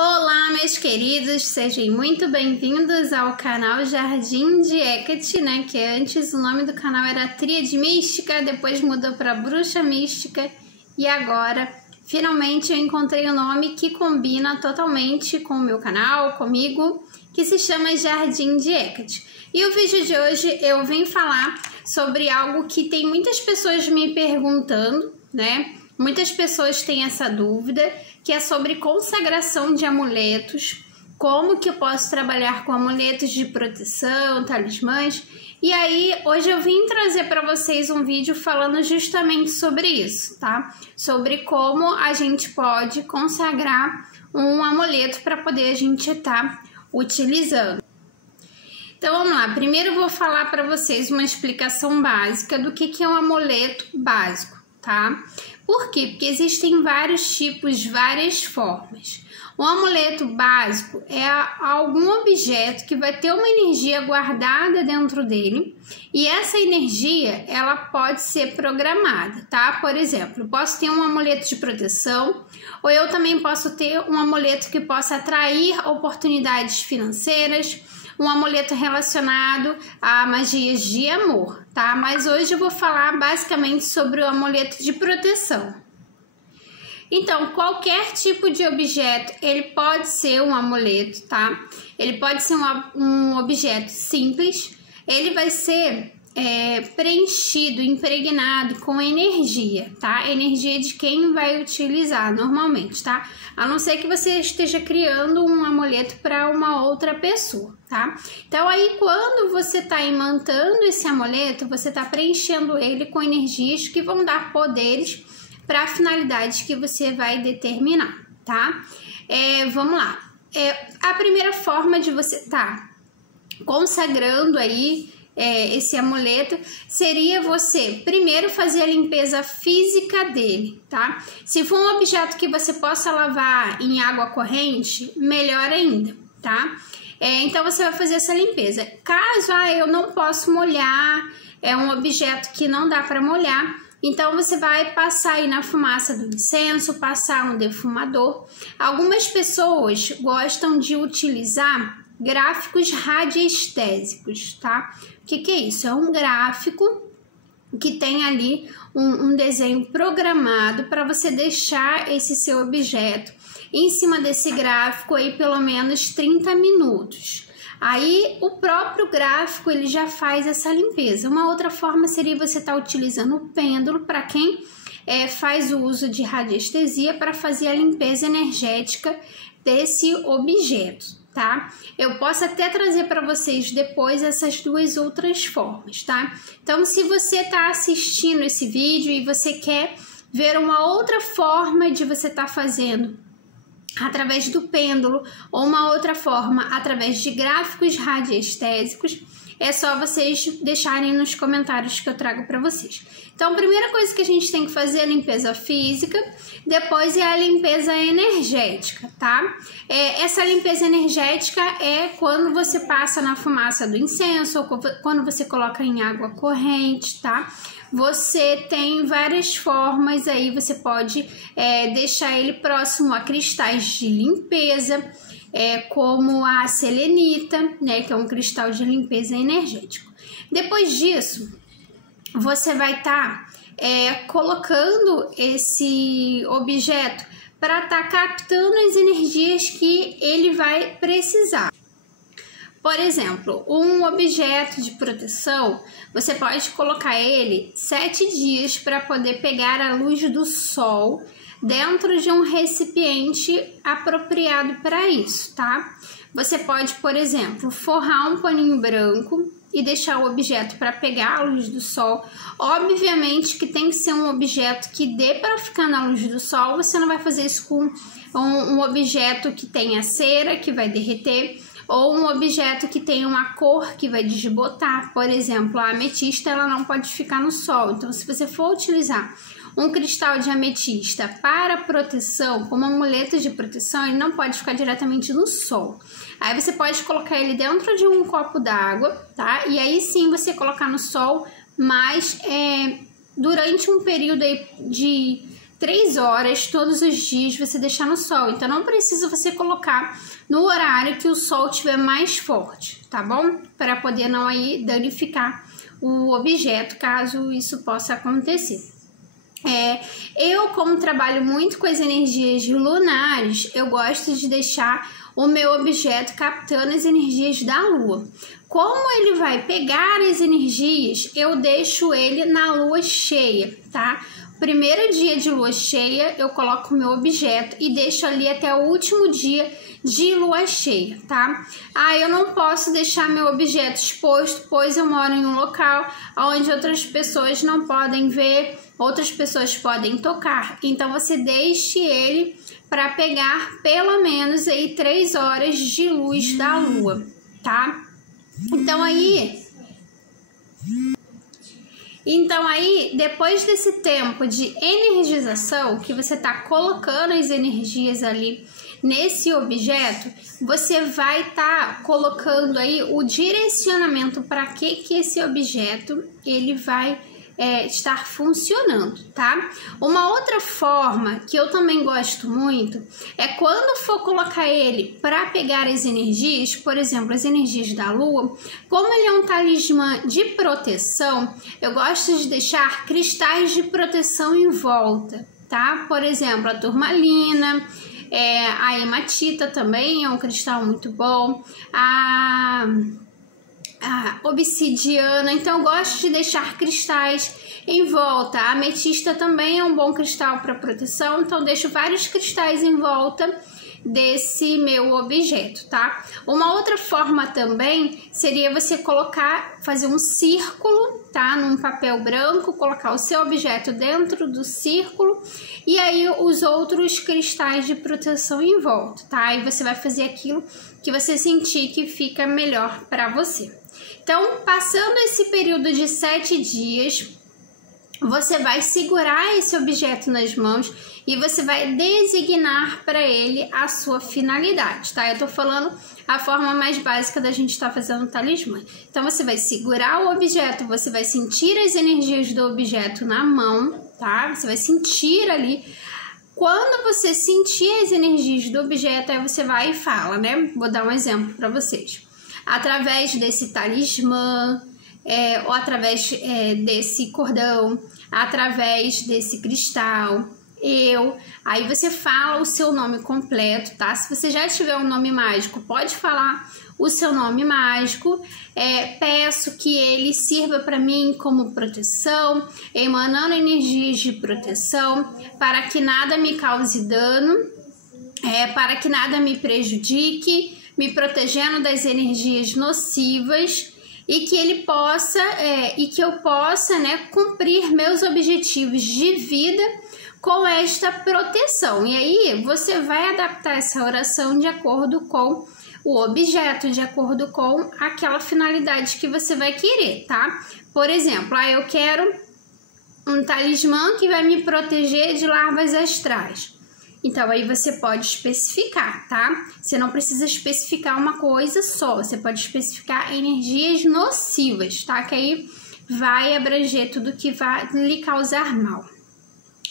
Olá, meus queridos, sejam muito bem-vindos ao canal Jardim de Hecate, né? Que antes o nome do canal era Tríade Mística, depois mudou para Bruxa Mística e agora, finalmente, eu encontrei um nome que combina totalmente com o meu canal, comigo, que se chama Jardim de Hecate. E o vídeo de hoje eu vim falar sobre algo que tem muitas pessoas me perguntando, né? Muitas pessoas têm essa dúvida, que é sobre consagração de amuletos, como que eu posso trabalhar com amuletos de proteção, talismãs. E aí, hoje eu vim trazer para vocês um vídeo falando justamente sobre isso, tá? Sobre como a gente pode consagrar um amuleto para poder a gente estar utilizando. Então, vamos lá. Primeiro eu vou falar para vocês uma explicação básica do que é um amuleto básico, tá? Por quê? Porque existem vários tipos, várias formas. Um amuleto básico é algum objeto que vai ter uma energia guardada dentro dele e essa energia, ela pode ser programada, tá? Por exemplo, eu posso ter um amuleto de proteção ou eu também posso ter um amuleto que possa atrair oportunidades financeiras, um amuleto relacionado a magias de amor, tá? Mas hoje eu vou falar basicamente sobre o amuleto de proteção. Então, qualquer tipo de objeto, ele pode ser um amuleto, tá? Ele pode ser um objeto simples, ele vai ser preenchido, impregnado com energia, tá? Energia de quem vai utilizar normalmente, tá? A não ser que você esteja criando um amuleto para uma outra pessoa, tá? Então, aí, quando você tá imantando esse amuleto, você tá preenchendo ele com energias que vão dar poderes para a finalidade que você vai determinar, tá? Vamos lá. A primeira forma de você estar consagrando aí esse amuleto seria você primeiro fazer a limpeza física dele, tá? Se for um objeto que você possa lavar em água corrente, melhor ainda, tá? Então você vai fazer essa limpeza. Caso eu não posso molhar, é um objeto que não dá para molhar, então você vai passar aí na fumaça do incenso, passar um defumador. Algumas pessoas gostam de utilizar gráficos radiestésicos, tá? O que é isso? É um gráfico que tem ali um desenho programado para você deixar esse seu objeto em cima desse gráfico aí pelo menos 30 minutos. Aí o próprio gráfico ele já faz essa limpeza. Uma outra forma seria você estar utilizando o pêndulo para quem faz o uso de radiestesia para fazer a limpeza energética desse objeto, tá? Eu posso até trazer para vocês depois essas duas outras formas, tá? Então, se você está assistindo esse vídeo e você quer ver uma outra forma de você estar fazendo através do pêndulo ou uma outra forma através de gráficos radiestésicos, é só vocês deixarem nos comentários que eu trago para vocês. Então, a primeira coisa que a gente tem que fazer é a limpeza física, depois é a limpeza energética, tá? Essa limpeza energética é quando você passa na fumaça do incenso ou quando você coloca em água corrente, tá? Você tem várias formas aí, você pode deixar ele próximo a cristais de limpeza, como a selenita, né, que é um cristal de limpeza energético. Depois disso, você vai estar colocando esse objeto para estar captando as energias que ele vai precisar. Por exemplo, um objeto de proteção, você pode colocar ele 7 dias para poder pegar a luz do sol dentro de um recipiente apropriado para isso, tá? Você pode, por exemplo, forrar um paninho branco e deixar o objeto para pegar a luz do sol. Obviamente que tem que ser um objeto que dê para ficar na luz do sol, você não vai fazer isso com um objeto que tenha cera, que vai derreter, ou um objeto que tem uma cor que vai desbotar. Por exemplo, a ametista ela não pode ficar no sol. Então, se você for utilizar um cristal de ametista para proteção, como amuleto de proteção, ele não pode ficar diretamente no sol. Aí você pode colocar ele dentro de um copo d'água, tá? E aí sim você colocar no sol, mas durante um período aí de 3 horas todos os dias você deixar no sol. Então não precisa você colocar no horário que o sol estiver mais forte, tá bom? Para poder não aí danificar o objeto, caso isso possa acontecer. Eu, como trabalho muito com as energias lunares, eu gosto de deixar o meu objeto captando as energias da lua. Como ele vai pegar as energias, eu deixo ele na lua cheia, tá? Primeiro dia de lua cheia, eu coloco o meu objeto e deixo ali até o último dia de lua cheia, tá? Eu não posso deixar meu objeto exposto, pois eu moro em um local onde outras pessoas não podem ver, outras pessoas podem tocar. Então, você deixe ele para pegar pelo menos aí 3 horas de luz da lua, tá? Então aí, depois desse tempo de energização, que você tá colocando as energias ali nesse objeto, você vai estar colocando aí o direcionamento para que esse objeto ele vai estar funcionando, tá? Uma outra forma que eu também gosto muito é quando for colocar ele para pegar as energias, por exemplo, as energias da lua, como ele é um talismã de proteção, eu gosto de deixar cristais de proteção em volta, tá? Por exemplo, a turmalina, a hematita também é um cristal muito bom, a obsidiana, então eu gosto de deixar cristais em volta. A ametista também é um bom cristal para proteção, então deixo vários cristais em volta desse meu objeto, tá? Uma outra forma também seria você fazer um círculo, tá? Num papel branco, colocar o seu objeto dentro do círculo e aí os outros cristais de proteção em volta, tá? Aí você vai fazer aquilo que você sentir que fica melhor para você. Então, passando esse período de 7 dias, você vai segurar esse objeto nas mãos e você vai designar para ele a sua finalidade, tá? Eu tô falando a forma mais básica da gente estar fazendo o talismã. Então, você vai segurar o objeto, você vai sentir as energias do objeto na mão, tá? Você vai sentir ali. Quando você sentir as energias do objeto, aí você vai e fala, né? Vou dar um exemplo para vocês. Através desse talismã, ou através desse cordão, através desse cristal, aí você fala o seu nome completo, tá? Se você já tiver um nome mágico, pode falar o seu nome mágico. Peço que ele sirva para mim como proteção, emanando energias de proteção, para que nada me cause dano, para que nada me prejudique, me protegendo das energias nocivas e que ele possa que eu possa, né, cumprir meus objetivos de vida com esta proteção. E aí você vai adaptar essa oração de acordo com o objeto, de acordo com aquela finalidade que você vai querer, tá? Por exemplo, eu quero um talismã que vai me proteger de larvas astrais. Então, aí você pode especificar, tá? Você não precisa especificar uma coisa só, você pode especificar energias nocivas, tá? Que aí vai abranger tudo que vai lhe causar mal.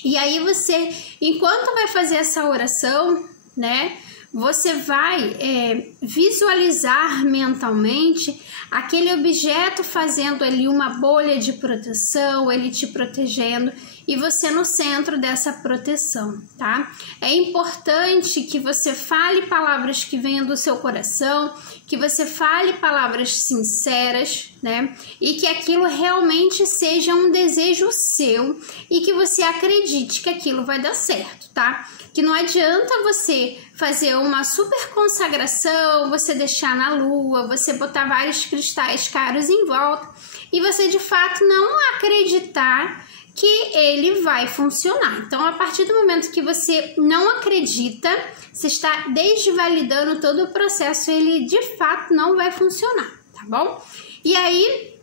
E aí você, enquanto vai fazer essa oração, né? Você vai visualizar mentalmente aquele objeto fazendo ali uma bolha de proteção, ele te protegendo e você no centro dessa proteção, tá? É importante que você fale palavras que venham do seu coração, que você fale palavras sinceras, né? E que aquilo realmente seja um desejo seu e que você acredite que aquilo vai dar certo, tá? Que não adianta você fazer uma super consagração, você deixar na lua, você botar vários cristais caros em volta e você de fato não acreditar que ele vai funcionar. Então, a partir do momento que você não acredita, você está desvalidando todo o processo, ele de fato não vai funcionar, tá bom? E aí,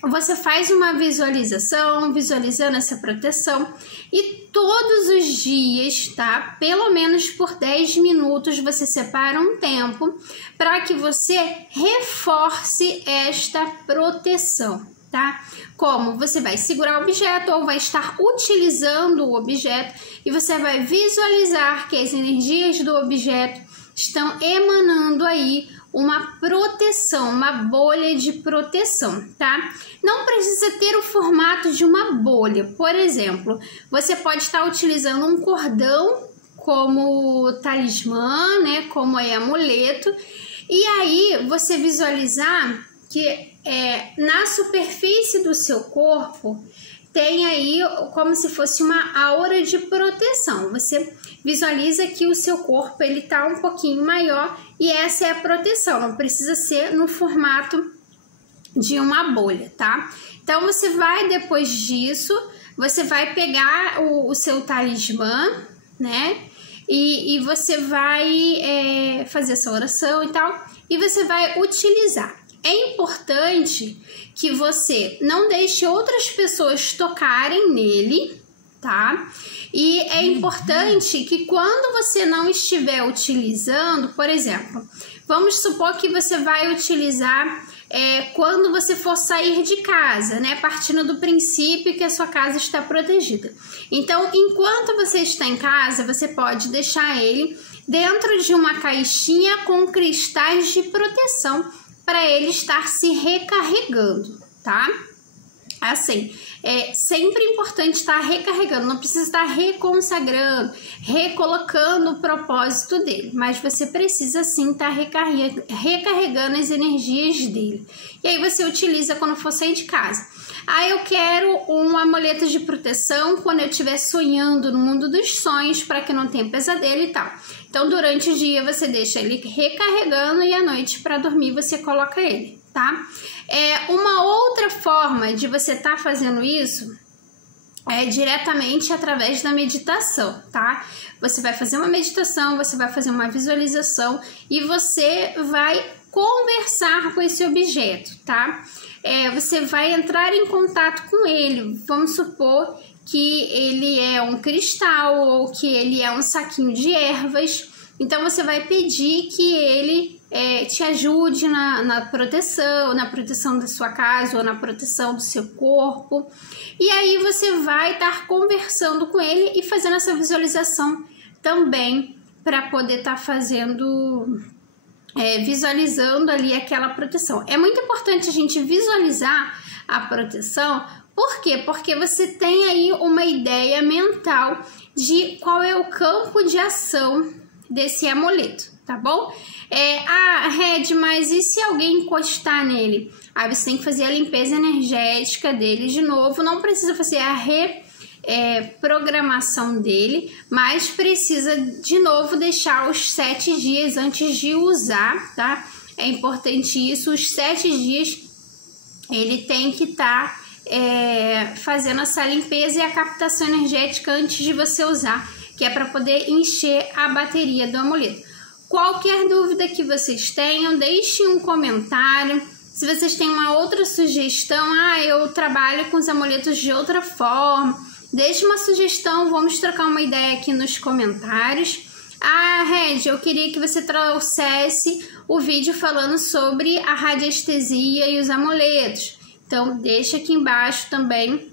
você faz uma visualização, visualizando essa proteção e todos os dias, tá? Pelo menos por 10 minutos você separa um tempo para que você reforce esta proteção, tá? Como você vai segurar o objeto ou vai estar utilizando o objeto e você vai visualizar que as energias do objeto estão emanando aí uma proteção, uma bolha de proteção, tá? Não precisa ter o formato de uma bolha. Por exemplo, você pode estar utilizando um cordão como talismã, né? Como amuleto. E aí você visualizar que na superfície do seu corpo tem aí como se fosse uma aura de proteção. Você visualiza que o seu corpo ele tá um pouquinho maior e essa é a proteção. Não precisa ser no formato de uma bolha, tá? Então você vai, depois disso, você vai pegar o seu talismã, né? E você vai fazer essa oração e tal, e você vai utilizar. É importante que você não deixe outras pessoas tocarem nele, tá? E é importante que quando você não estiver utilizando, por exemplo, vamos supor que você vai utilizar quando você for sair de casa, né? Partindo do princípio que a sua casa está protegida. Então, enquanto você está em casa, você pode deixar ele dentro de uma caixinha com cristais de proteção para ele estar se recarregando, tá? Assim, é sempre importante estar recarregando, não precisa estar reconsagrando, recolocando o propósito dele, mas você precisa sim estar recarregando as energias dele. E aí você utiliza quando for sair de casa. Ah, eu quero um amuleto de proteção quando eu estiver sonhando no mundo dos sonhos para que não tenha pesadelo e tal. Então, durante o dia você deixa ele recarregando e à noite para dormir você coloca ele, tá? Uma outra forma de você estar fazendo isso é diretamente através da meditação, tá? Você vai fazer uma meditação, você vai fazer uma visualização e você vai conversar com esse objeto, tá? Você vai entrar em contato com ele. Vamos supor que ele é um cristal ou que ele é um saquinho de ervas. Então você vai pedir que ele te ajude na proteção da sua casa ou na proteção do seu corpo. E aí você vai estar conversando com ele e fazendo essa visualização também para poder estar visualizando ali aquela proteção. É muito importante a gente visualizar a proteção. Por quê? Porque você tem aí uma ideia mental de qual é o campo de ação desse amuleto, tá bom? Red, mas e se alguém encostar nele? Aí você tem que fazer a limpeza energética dele de novo. Não precisa fazer a programação dele, mas precisa de novo deixar os 7 dias antes de usar, tá? É importante isso. Os 7 dias ele tem que estar fazendo essa limpeza e a captação energética antes de você usar, que é para poder encher a bateria do amuleto. Qualquer dúvida que vocês tenham, deixem um comentário. Se vocês têm uma outra sugestão, eu trabalho com os amuletos de outra forma, deixe uma sugestão, vamos trocar uma ideia aqui nos comentários. Red, eu queria que você trouxesse o vídeo falando sobre a radiestesia e os amuletos. Então, deixa aqui embaixo também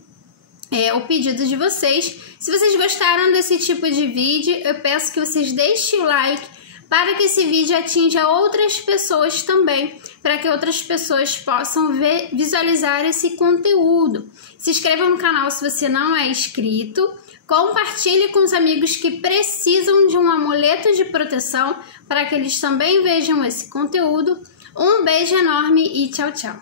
o pedido de vocês. Se vocês gostaram desse tipo de vídeo, eu peço que vocês deixem o like para que esse vídeo atinja outras pessoas também, para que outras pessoas possam visualizar esse conteúdo. Se inscreva no canal se você não é inscrito, compartilhe com os amigos que precisam de um amuleto de proteção para que eles também vejam esse conteúdo. Um beijo enorme e tchau, tchau!